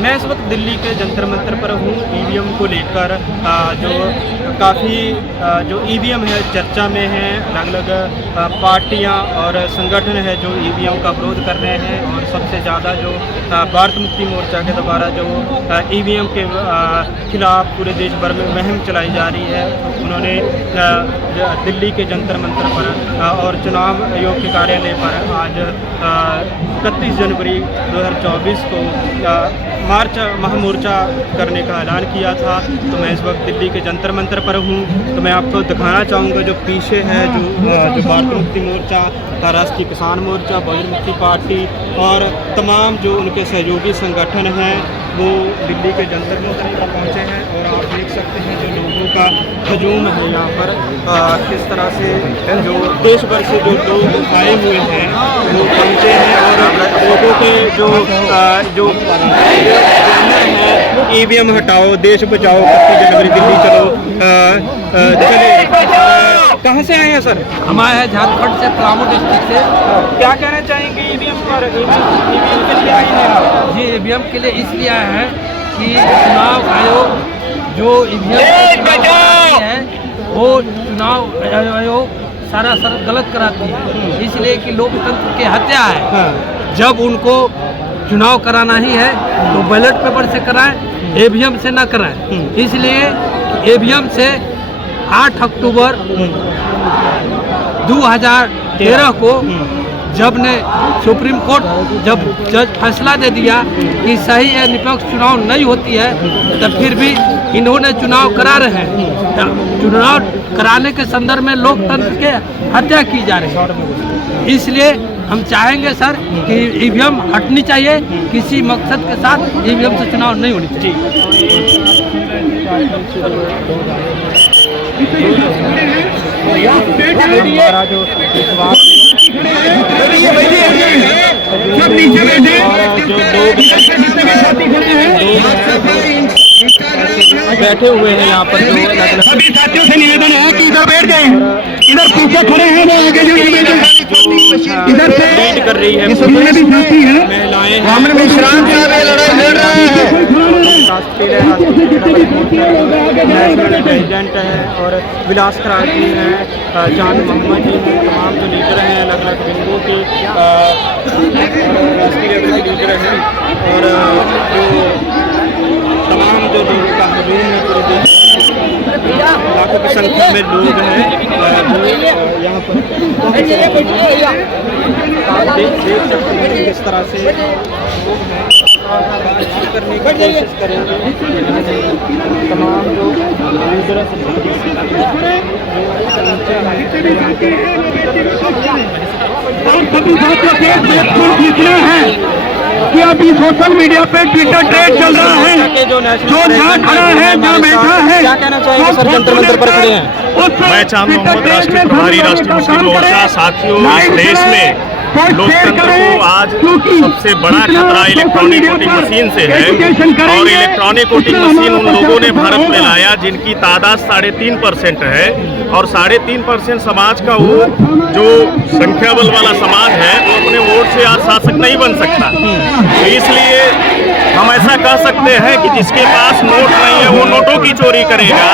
मैं इस वक्त दिल्ली के जंतर मंतर पर हूँ। ईवीएम को लेकर जो काफ़ी जो ईवीएम है चर्चा में है। अलग अलग पार्टियां और संगठन है जो ईवीएम का विरोध कर रहे हैं और सबसे ज़्यादा जो भारत मुक्ति मोर्चा के द्वारा जो ईवीएम के खिलाफ पूरे देश भर में मुहिम चलाई जा रही है। उन्होंने दिल्ली के जंतर मंतर पर और चुनाव आयोग के कार्यालय पर आज 31 जनवरी 2024 को मार्च महामोर्चा करने का ऐलान किया था। तो मैं इस वक्त दिल्ली के जंतर मंतर पर हूँ। तो मैं आपको दिखाना चाहूँगा जो पीछे है जो भारत मुक्ति मोर्चा, राष्ट्रीय किसान मोर्चा, बहुजन मुक्ति पार्टी और तमाम जो उनके सहयोगी संगठन हैं वो दिल्ली के जंतर मंतर पर पहुँचे हैं। और आप देख सकते हैं जो लोगों का हजूम है यहाँ पर किस तरह से जो देश भर से जो लोग आए हुए हैं वो पहुँचे हैं। और लोगों के जो ईवीएम हटाओ, देश बचाओ, 31 जनवरी दिल्ली चलो चले। कहाँ से आए हैं सर? हम आए हैं झारखंड से, पलामू डिस्ट्रिक्ट से। क्या कहना चाहेंगे ईवीएम पर? ईवीएम के लिए आए हैं आप? जी, ईवीएम के लिए इसलिए आए हैं कि चुनाव आयोग जो ईवीएम है वो चुनाव आयोग सारा गलत कराती है, इसलिए कि लोकतंत्र की हत्या है। जब उनको चुनाव कराना ही है तो बैलेट पेपर से कराएं, ईवीएम से ना कराएं। इसलिए ईवीएम से 8 अक्टूबर 2013 को जब ने सुप्रीम कोर्ट जब जज फैसला दे दिया कि सही या निष्पक्ष चुनाव नहीं होती है, तब फिर भी इन्होंने चुनाव करा रहे हैं। चुनाव कराने के संदर्भ में लोकतंत्र के हत्या की जा रही है। इसलिए हम चाहेंगे सर कि ईवीएम हटनी चाहिए। किसी मकसद के साथ ईवीएम से चुनाव नहीं होनी चाहिए। हमारा जो विश्वास बैठे हुए हैं यहाँ पर जो सभी साथियों से निवेदन है कि इधर बैठ जाएं, इधर पीछे खड़े हैं ना, आगे जो इधर से लीड कर रही है महिलाएं ग्रामीण विश्राम लड़ाई लड़ रहे हैं। नेशनल प्रेसिडेंट है और विलास खराड़ जी हैं, जान मोहम्मद जी हैं, तमाम जो लीडर हैं अलग अलग विंगों के राष्ट्रीय लेवल के लीडर हैं और जो तमाम जो लोगों का हजूम है पूरे देश लाखों की संख्या में लोग हैं वो यहाँ पर देख सकते हैं किस तरह से लोग हैं करने की कोशिश करेंगे। तमाम जो लीडर कि अभी सोशल मीडिया पे ट्विटर ट्रेड चल रहा है, जो जहाँ खड़ा है, जहाँ बैठा है, क्या कहना चाहेंगे सर? जंतर मंतर पर खड़े हैं। मैं चांद मोहम्मद, राष्ट्रीय प्रभारी, राष्ट्रीय मुस्लिम मोर्चा। साथियों, इस देश में लोकतंत्र को आज सबसे बड़ा खतरा इलेक्ट्रॉनिक वोटिंग मशीन से है। और इलेक्ट्रॉनिक वोटिंग मशीन उन लोगों ने भारत में लाया जिनकी तादाद 3.5% है। और 3.5% समाज का वो जो संख्या बल वाला समाज है वो अपने वोट से आज शासक नहीं बन सकता। तो इसलिए हम ऐसा कह सकते हैं कि जिसके पास नोट नहीं है वो नोटों की चोरी करेगा,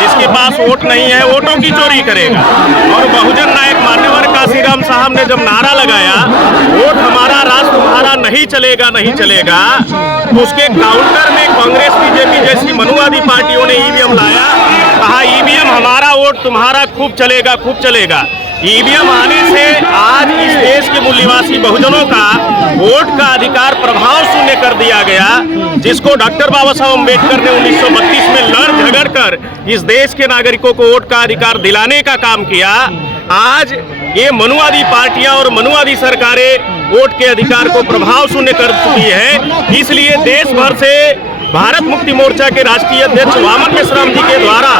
जिसके पास वोट नहीं है वोटों की चोरी करेगा। और बहुजन नायक मान्यवर काशीराम साहब ने जब नारा लगाया वोट हमारा राज तुम्हारा नहीं चलेगा नहीं चलेगा, तो उसके काउंटर में कांग्रेस बीजेपी जैसी मनुवादी पार्टियों ने ईवीएम लाया। कहा ईवीएम हमारा वोट तुम्हारा खूब चलेगा खूब चलेगा। ईवीएम आने से आज इस देश के मूल निवासी बहुजनों का वोट का अधिकार प्रभाव शून्य कर दिया गया, जिसको डॉक्टर बाबा साहब अम्बेडकर ने 1932 में लड़ झगड़ कर इस देश के नागरिकों को वोट का अधिकार दिलाने का काम किया। आज ये मनुवादी पार्टियां और मनुवादी सरकारें वोट के अधिकार को प्रभाव शून्य कर चुकी है। इसलिए देश भर से भारत मुक्ति मोर्चा के राष्ट्रीय अध्यक्ष वामन मेश्राम जी के द्वारा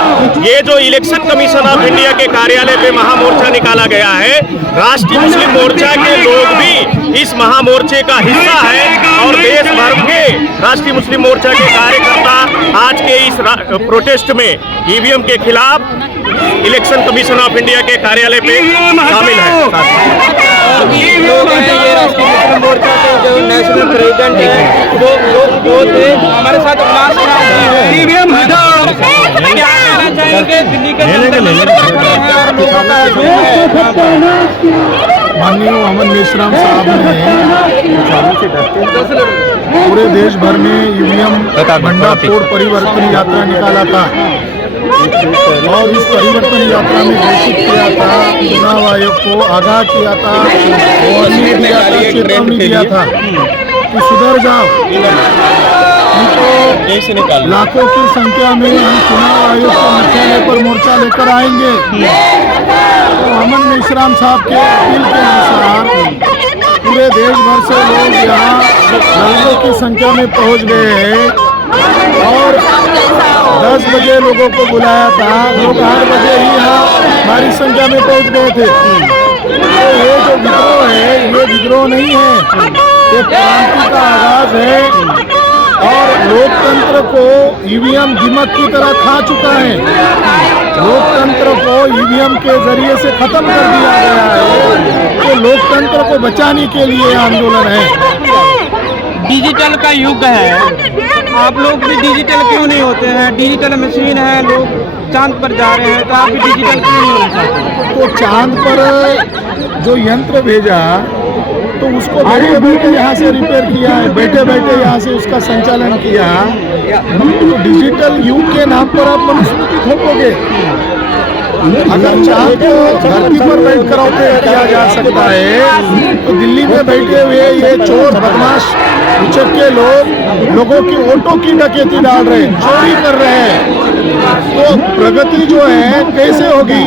ये जो इलेक्शन कमीशन ऑफ इंडिया के कार्यालय पे महामोर्चा निकाला गया है, राष्ट्रीय मुस्लिम मोर्चा के लोग भी इस महामोर्चे का हिस्सा है। और देश भर के राष्ट्रीय मुस्लिम मोर्चा के कार्यकर्ता आज के इस प्रोटेस्ट में ईवीएम के खिलाफ इलेक्शन कमीशन ऑफ इंडिया के कार्यालय पे शामिल है। लोग हैं ये राष्ट्रीय मुस्लिम मोर्चा के जो नेशनल प्रेसिडेंट है वो थे हमारे साथ उल्लास ईवीएम हटाओ। क्या कहना चाहेंगे दिल्ली के माननीय मोहम्मद मेश्राम साहब ने पूरे देश भर में ईवीएम भंडार तोड़ परिवर्तन यात्रा निकाला था और इस परिवर्तन यात्रा में घोषित किया था, चुनाव आयोग को आगाह किया था, वार्निंग दिया था, चेतावनी दिया था कि सुधर जाओ, नहीं तो लाखों की संख्या में हम चुनाव आयोग के मुख्यालय पर मोर्चा लेकर आएंगे। तो मोहम्मद मेश्राम साहब के अपील के अनुसार पूरे देश भर से लोग यहाँ लाखों की संख्या में पहुँच गए हैं और 10 बजे लोगों को बुलाया था, लोग 8 बजे ही यहाँ भारी संख्या में पहुँच गए थे। तो ये जो विद्रोह है ये विद्रोह नहीं है, ये क्रांति का आगाज है और लोकतंत्र को ईवीएम दिमक की तरह खा चुका है। लोकतंत्र को ईवीएम के जरिए से खत्म कर दिया गया है। तो लोकतंत्र को बचाने के लिए आंदोलन है। डिजिटल का युग है, आप लोग भी डिजिटल क्यों नहीं होते हैं? डिजिटल मशीन है, लोग चांद पर जा रहे हैं, तो आप भी डिजिटल क्यों नहीं होना चाहते? तो चांद पर जो यंत्र भेजा तो उसको बैठे बैठे यहाँ से रिपेयर किया है, बैठे बैठे यहाँ से उसका संचालन किया। तो डिजिटल युग के नाम पर आप मनुस्मृति थोपोगे। अगर चांद को धरती पर बैठ कर ऑपरेट किया जा सकता है तो दिल्ली में बैठे हुए ये चोर बदमाश उचक्के लोग लोगों की ऑटो की डकैती डाल रहे हैं, चोरी कर रहे हैं। तो प्रगति जो है कैसे होगी?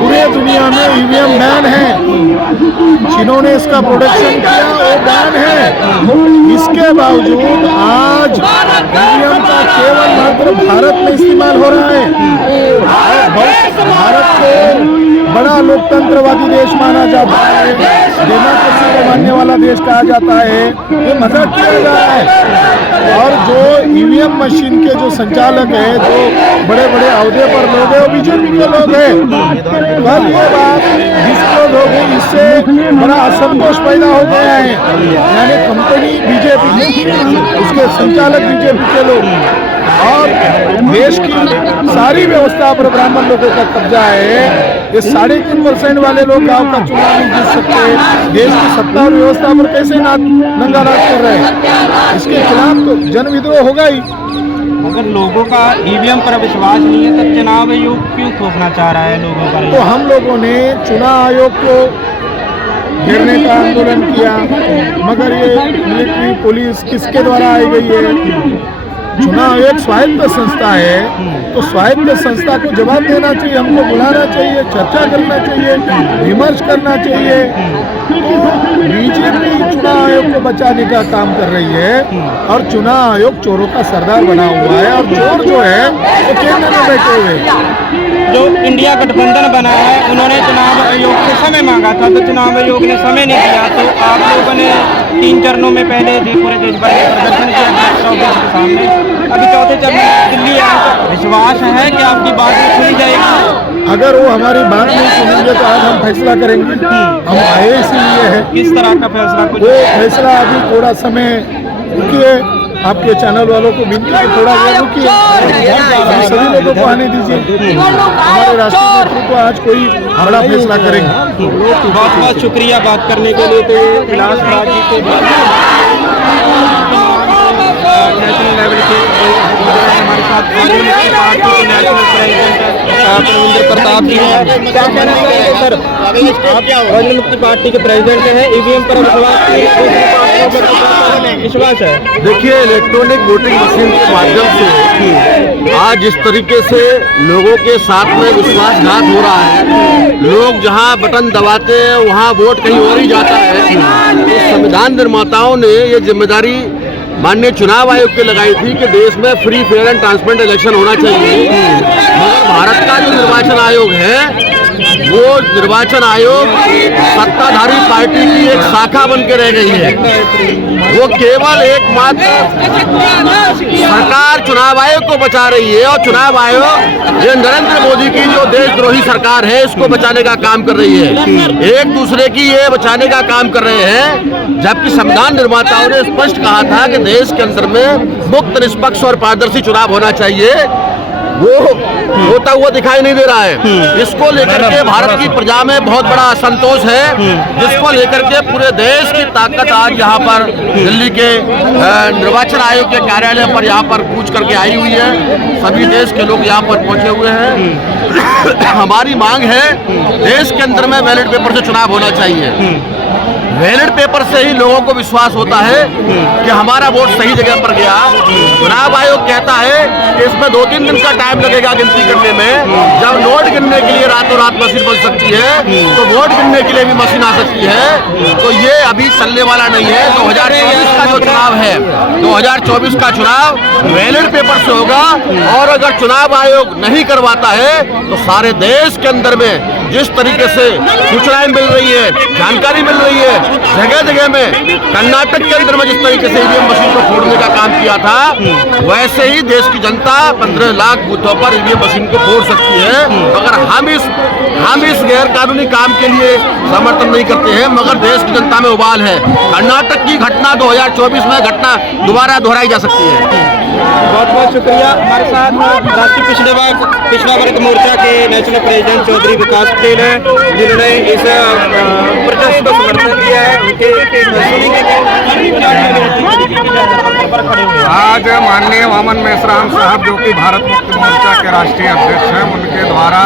पूरे दुनिया में ईवीएम बैन है, जिन्होंने इसका प्रोडक्शन किया वो बैन है। इसके बावजूद आज ईवीएम का केवल मात्र भारत में इस्तेमाल हो रहा है और भारत को बड़ा लोकतंत्रवादी देश माना जाता है, डेमोक्रेसी को मानने वाला देश कहा जाता है। ये मजाक किया जा रहा है और जो ईवीएम मशीन के जो संचालक है, जो बड़े बड़े अहदे पर लोग हैं, वो बीजेपी के लोग हैं। कल ये बात डिस्क्लोज हो गई, इससे बड़ा असंतोष पैदा हो गया है। यानी कंपनी बीजेपी, उसके संचालक बीजेपी के लोग और देश की सारी व्यवस्था पर ब्राह्मण लोगों का कब्जा है। ये 3.5% वाले लोग गांव का चुनाव नहीं जीत सकते, देश की सत्ता और व्यवस्था पर कैसे नंगा नाच कर रहे हैं? इसके खिलाफ तो जन विद्रोह होगा ही। अगर लोगों का ईवीएम पर विश्वास नहीं है तो चुनाव आयोग क्यों थोपना चाह रहा है लोगों पर? तो हम लोगों ने चुनाव आयोग को घेरने का आंदोलन किया, मगर ये मिलिट्री पुलिस किसके द्वारा आई गई है? चुनाव आयोग स्वायत्त संस्था है, तो स्वायत्त संस्था को जवाब देना चाहिए, हमको बुलाना चाहिए, चर्चा करना चाहिए, विमर्श करना चाहिए। तो बीजेपी चुनाव आयोग को बचाने का काम कर रही है और चुनाव आयोग चोरों का सरदार बना हुआ है और चोर जो है वो केंद्र में बैठे हुए हैं। जो इंडिया गठबंधन बना है उन्होंने चुनाव आयोग से समय मांगा था, तो चुनाव आयोग ने समय नहीं दिया, तो आप लोगों ने 3 चरणों में पहले पूरे देश भर में प्रदर्शन किया कलेक्टर ऑफिस के सामने, अभी चौथे चरण में दिल्ली आए, तो विश्वास है कि आपकी बात नहीं सुनी जाएगी? अगर वो हमारी बात नहीं सुनेंगे तो आज हम फैसला करेंगे। हम आए इसीलिए है। किस तरह का फैसला? वो फैसला अभी थोड़ा समय रुकिए, आपके चैनल वालों को विनती है थोड़ा देर रुकिए, सभी लोगों को आने दीजिए। हमारे राष्ट्रीय नेतृत्व आज कोई बड़ा फैसला करेंगे। बहुत बहुत शुक्रिया बात करने के लिए। तो कैलाश राज जी को नेशनल लेवल के हमारे साथ पार्टी के नेशनल प्रेसिडेंट रविंद्र प्रताप जी हैं। क्या कहना चाहेंगे सर? आप राजनीति पार्टी के प्रेसिडेंट हैं, ईवीएम पर विश्वास है? देखिए, इलेक्ट्रॉनिक वोटिंग मशीन के माध्यम से आज जिस तरीके से लोगों के साथ में विश्वासघात हो रहा है, लोग जहां बटन दबाते हैं वहां वोट कहीं और ही जाता है। तो संविधान निर्माताओं ने ये जिम्मेदारी माननीय चुनाव आयोग के लगाई थी कि देश में free fair and transparent election होना चाहिए, मगर भारत का जो निर्वाचन आयोग है वो निर्वाचन आयोग सत्ताधारी पार्टी की एक शाखा बन के रह गई है। वो केवल एकमात्र सरकार चुनाव आयोग को बचा रही है, और चुनाव आयोग ये नरेंद्र मोदी की जो देशद्रोही सरकार है इसको बचाने का काम कर रही है। एक दूसरे की ये बचाने का काम कर रहे हैं, जबकि संविधान निर्माताओं ने स्पष्ट कहा था कि देश के अंदर में मुक्त, निष्पक्ष और पारदर्शी चुनाव होना चाहिए। वो होता हुआ दिखाई नहीं दे रहा है। इसको लेकर के भारत की प्रजा में बहुत बड़ा असंतोष है, जिसको लेकर के पूरे देश की ताकत आज यहाँ पर दिल्ली के निर्वाचन आयोग के कार्यालय पर यहाँ पर कूच करके आई हुई है। सभी देश के लोग यहाँ पर पहुंचे हुए हैं। हमारी मांग है देश के अंदर में बैलेट पेपर से चुनाव होना चाहिए। बैलेट पेपर से ही लोगों को विश्वास होता है कि हमारा वोट सही जगह पर गया। चुनाव आयोग कहता है कि इसमें 2-3 दिन का टाइम लगेगा गिनती करने में। जब नोट गिनने के लिए रातों रात मशीन बन सकती है, तो वोट गिनने के लिए भी मशीन आ सकती है। तो ये अभी चलने वाला नहीं है। 2024 का जो चुनाव है, 2024 का चुनाव बैलेट पेपर से होगा। और अगर चुनाव आयोग नहीं करवाता है तो सारे देश के अंदर में जिस तरीके से सूचनाएं मिल रही है, जानकारी मिल रही है, जगह जगह में कर्नाटक के अंदर में जिस तरीके से ईवीएम मशीन को फोड़ने का काम किया था, वैसे ही देश की जनता 15 लाख बूथों पर ईवीएम मशीन को फोड़ सकती है। अगर हम इस गैर कानूनी काम के लिए समर्थन नहीं करते हैं, मगर देश की जनता में उबाल है। कर्नाटक की घटना 2024 में घटना दोबारा दोहराई जा सकती है। बहुत बहुत शुक्रिया। हमारे साथ राष्ट्रीय पिछड़ा वर्ग मोर्चा के नेशनल प्रेसिडेंट चौधरी विकास पटेल हैं, जिन्होंने इस प्रोटेस्ट को समर्थन किया है। आज माननीय वामन मेश्राम साहब, जो कि भारत मुक्ति मोर्चा के राष्ट्रीय अध्यक्ष हैं, उनके द्वारा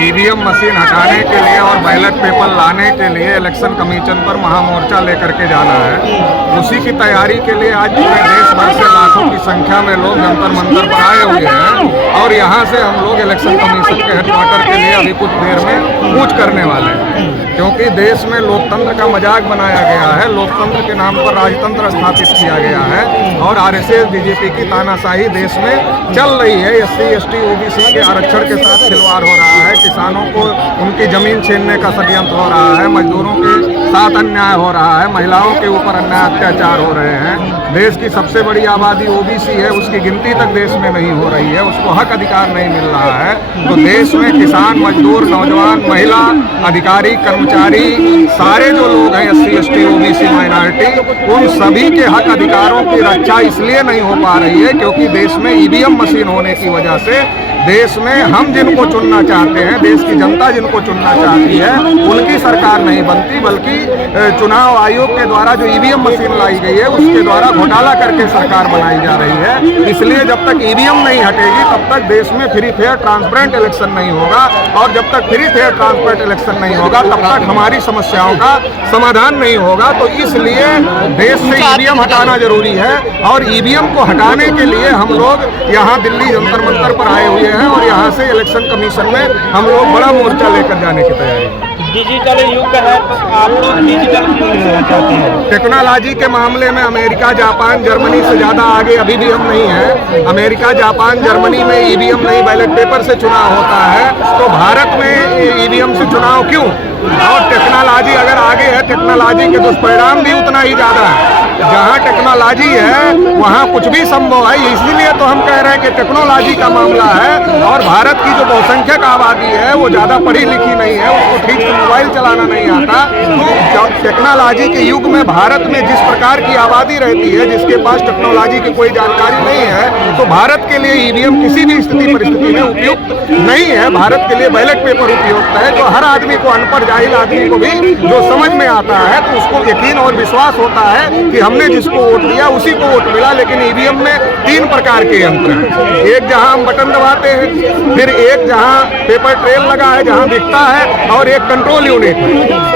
ईवीएम मशीन हटाने के लिए और बैलेट पेपर लाने के लिए इलेक्शन कमीशन पर महामोर्चा लेकर के जाना है। उसी की तैयारी के लिए आज पूरे देश भर से लाखों की संख्या में लोग जंतर मंतर पर आए हुए हैं, और यहाँ से हम लोग इलेक्शन कमीशन के हेडक्वार्टर के लिए अभी कुछ देर में कूच करने वाले हैं। क्योंकि देश में लोकतंत्र का मजाक बनाया गया है, लोकतंत्र के नाम पर राजतंत्र स्थापित किया गया है, और आरएसएस बीजेपी की तानाशाही देश में चल रही है। SC ST OBC के आरक्षण के साथ खिलवाड़ हो रहा है, किसानों को उनकी जमीन छीनने का षड्यंत्र हो रहा है, मजदूरों के साथ अन्याय हो रहा है, महिलाओं के ऊपर अन्याय अत्याचार हो रहे हैं। देश की सबसे बड़ी आबादी OBC है, उसकी गिनती तक देश में नहीं हो रही है, उसको हक अधिकार नहीं मिल रहा है। तो देश में किसान, मजदूर, नौजवान, महिला, अधिकारी, कर्मचारी, सारे जो लोग हैं SC ST OBC माइनॉरिटी, उन सभी के हक अधिकारों की रक्षा इसलिए नहीं हो पा रही है क्योंकि देश में ईवीएम मशीन होने की वजह से देश में हम जिनको चुनना चाहते हैं, देश की जनता जिनको चुनना चाहती है, उनकी सरकार नहीं बनती, बल्कि चुनाव आयोग के द्वारा जो ईवीएम मशीन लाई गई है उसके द्वारा घोटाला करके सरकार बनाई जा रही है। इसलिए जब तक ईवीएम नहीं हटेगी तब तक देश में फ्री फेयर ट्रांसपेरेंट इलेक्शन नहीं होगा, और जब तक फ्री फेयर ट्रांसपेरेंट इलेक्शन नहीं होगा तब तक हमारी समस्याओं का समाधान नहीं होगा। तो इसलिए देश से ईवीएम हटाना जरूरी है, और ईवीएम को हटाने के लिए हम लोग यहाँ दिल्ली जंतर मंतर पर आए हुए हैं, और यहाँ से इलेक्शन कमीशन में हम लोग बड़ा मोर्चा लेकर जाने की तैयारी। डिजिटल युग है, आप लोग डिजिटल क्यों होना चाहते हैं? टेक्नोलॉजी के मामले में अमेरिका, जापान, जर्मनी से ज़्यादा आगे अभी भी हम नहीं हैं। अमेरिका, जापान, जर्मनी में ईवीएम नहीं बैलेट पेपर से चुनाव होता है, तो भारत में ईवीएम से चुनाव क्यों? और टेक्नोलॉजी अगर आगे है, टेक्नोलॉजी के दुष्परिणाम भी उतना ही ज़्यादा है। जहाँ टेक्नोलॉजी है वहाँ कुछ भी संभव है। इसीलिए तो हम कह रहे हैं कि टेक्नोलॉजी का मामला है, और भारत की जो बहुसंख्यक आबादी है वो ज़्यादा पढ़ी लिखी नहीं है, उसको ठीक से मोबाइल चलाना नहीं आता। तो टेक्नोलॉजी के युग में भारत में जिस प्रकार की आबादी रहती है, जिसके पास टेक्नोलॉजी की कोई जानकारी नहीं है, तो भारत के लिए ईवीएम किसी भी स्थिति परिस्थिति में उपयुक्त नहीं है। भारत के लिए बैलेट पेपर उपयुक्त है। जो हर आदमी को, अनपढ़ जाहिल आदमी को भी जो समझ में आता है, तो उसको यकीन और विश्वास होता है कि हमने जिसको वोट दिया उसी को वोट मिला। लेकिन ईवीएम में 3 प्रकार के यंत्र हैं। एक जहां हम बटन दबाते हैं, फिर एक जहां पेपर ट्रेल लगा है जहां दिखता है, और एक कंट्रोल यूनिट है।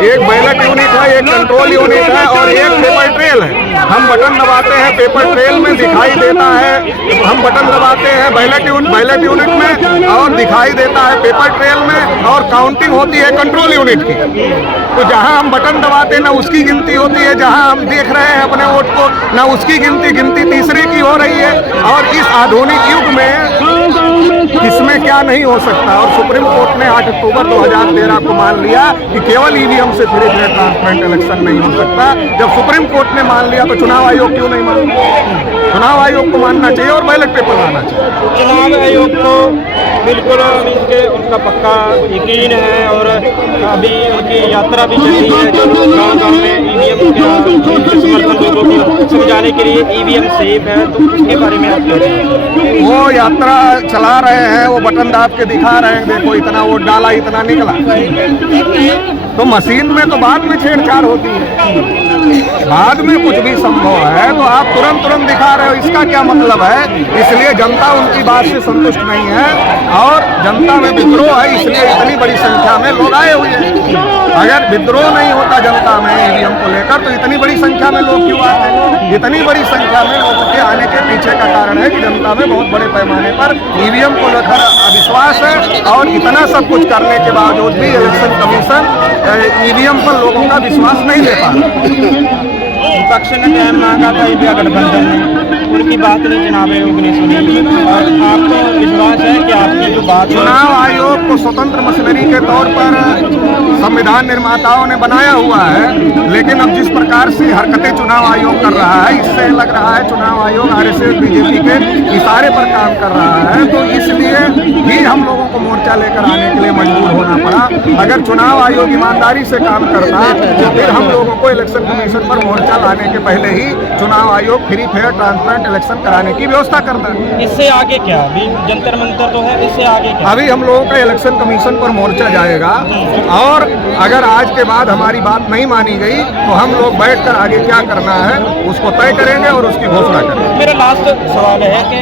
एक बैलेट यूनिट है, एक कंट्रोल यूनिट है, और एक पेपर ट्रेल है। हम बटन दबाते हैं, पेपर ट्रेल में दिखाई देता है, हम बटन दबाते हैं बैलेट यूनिट में और दिखाई देता है पेपर ट्रेल में, और काउंटिंग होती है कंट्रोल यूनिट की। तो जहां हम बटन दबाते ना उसकी गिनती होती है, जहां हम देख रहे हैं अपने वोट को ना उसकी गिनती तीसरे की हो रही है। और इस आधुनिक युग में इसमें क्या नहीं हो सकता। और सुप्रीम कोर्ट ने 8 अक्टूबर 2013 को मान लिया कि केवल ईवीएम से फ्री फेयर ट्रांसपेरेंट इलेक्शन नहीं हो सकता। जब सुप्रीम कोर्ट ने मान लिया तो चुनाव आयोग क्यों नहीं मानता? चुनाव आयोग को मानना चाहिए और बैलेट पेपर लाना चाहिए। चुनाव आयोग को बिल्कुल उनका पक्का यकीन है और अभी उनकी यात्रा भी चल रही है जो गाँव-गाँव में ईवीएम के समर्थन लोगों को समझाने के लिए ईवीएम सेफ है, तो उसके बारे में आप क्या कहेंगे? वो यात्रा चला रहे हैं, वो बटन दाब के दिखा रहे हैं, देखो इतना वोट डाला इतना निकला। तो मशीन में तो बाद में छेड़छाड़ होती है, बाद में कुछ भी संभव है, तो आप तुरंत दिखा रहे हो, इसका क्या मतलब है? इसलिए जनता उनकी बात से संतुष्ट नहीं है और जनता में विद्रोह है, इसलिए इतनी बड़ी संख्या में लोग आए हुए हैं। अगर विद्रोह नहीं होता जनता में ईवीएम को लेकर तो इतनी बड़ी संख्या में लोग क्यों आते? इतनी बड़ी संख्या में लोगों के आने के पीछे का कारण है कि जनता में बहुत बड़े पैमाने पर ईवीएम को लेकर अविश्वास है और इतना सब कुछ करने के बावजूद भी इलेक्शन कमीशन ईवीएम पर लोगों का विश्वास नहीं ले पा रहा। विपक्ष ने टाइम मांगा था इंडिया गठबंधन ने, उनकी बात नहीं चुनाव आयोग ने सुनी और आपको विश्वास है कि आपकी जो बात चुनाव आयोग को स्वतंत्र मशीनरी के तौर पर संविधान निर्माताओं ने बनाया हुआ है, लेकिन अब जिस प्रकार से हरकतें चुनाव आयोग कर रहा है, इससे लग रहा है चुनाव आयोग आरएसएस बीजेपी के इशारे पर काम कर रहा है। तो इसलिए ही हम लोगों को मोर्चा लेकर आने के लिए मजबूर होना पड़ा। अगर चुनाव आयोग ईमानदारी से काम करता तो फिर हम लोगों को इलेक्शन कमीशन पर मोर्चा लाने के पहले ही चुनाव आयोग फ्री फेयर ट्रांसपेरेंट इलेक्शन कराने की व्यवस्था करता है। इससे आगे क्या? अभी जंतर मंतर तो है, इससे आगे क्या? अभी हम लोगों का इलेक्शन कमीशन पर मोर्चा जाएगा और अगर आज के बाद हमारी बात नहीं मानी गई तो हम लोग बैठकर आगे क्या करना है उसको तय करेंगे और उसकी घोषणा करेंगे। मेरा लास्ट सवाल है कि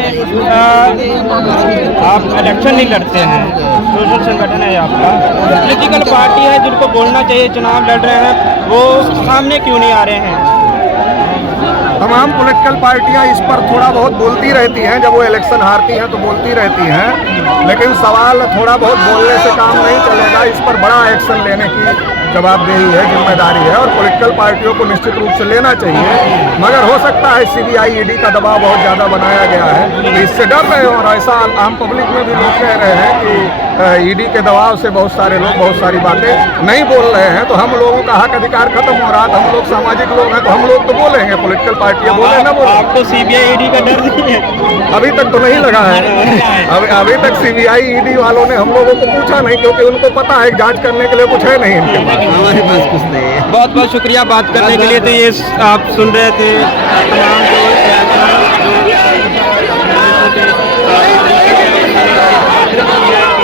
आप इलेक्शन नहीं लड़ते हैं, सोशल संगठन है आपका, पॉलिटिकल पार्टी है जिनको बोलना चाहिए चुनाव लड़ रहे हैं, वो सामने क्यों नहीं आ रहे हैं? तमाम पॉलिटिकल पार्टियां इस पर थोड़ा बहुत बोलती रहती हैं, जब वो इलेक्शन हारती हैं तो बोलती रहती हैं, लेकिन सवाल थोड़ा बहुत बोलने से काम नहीं चलेगा। इस पर बड़ा एक्शन लेने की जवाबदेही है, जिम्मेदारी है और पॉलिटिकल पार्टियों को निश्चित रूप से लेना चाहिए। मगर हो सकता है सीबीआई ईडी का दबाव बहुत ज़्यादा बनाया गया है, तो इससे डर रहे हो और ऐसा आम पब्लिक में भी लोग कह रहे हैं कि ईडी के दबाव से बहुत सारे लोग बहुत सारी बातें नहीं बोल रहे हैं। तो हम लोगों का हक अधिकार खत्म हो रहा था, हम लोग सामाजिक लोग हैं तो हम लोग तो बोलेंगे, पॉलिटिकल पार्टियां बोले ना बोले। आपको सीबीआई ईडी का डर नहीं है? अभी तक तो नहीं लगा है, अभी तक सीबीआई ईडी वालों ने हम लोगों को पूछा नहीं, क्योंकि उनको पता है जांच करने के लिए कुछ है नहीं इनके पास। हमारे पास कुछ नहीं है। बहुत बहुत शुक्रिया बात करने के लिए। तो ये आप सुन रहे थे तमाम जो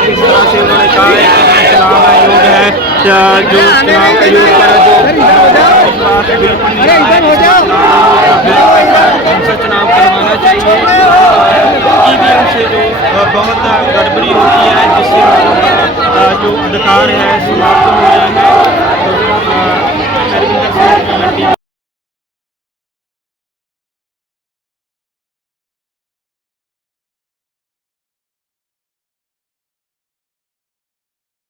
इस तरह से उन्होंने कहा है कि चुनाव आयोग है जो चुनाव आयोग पर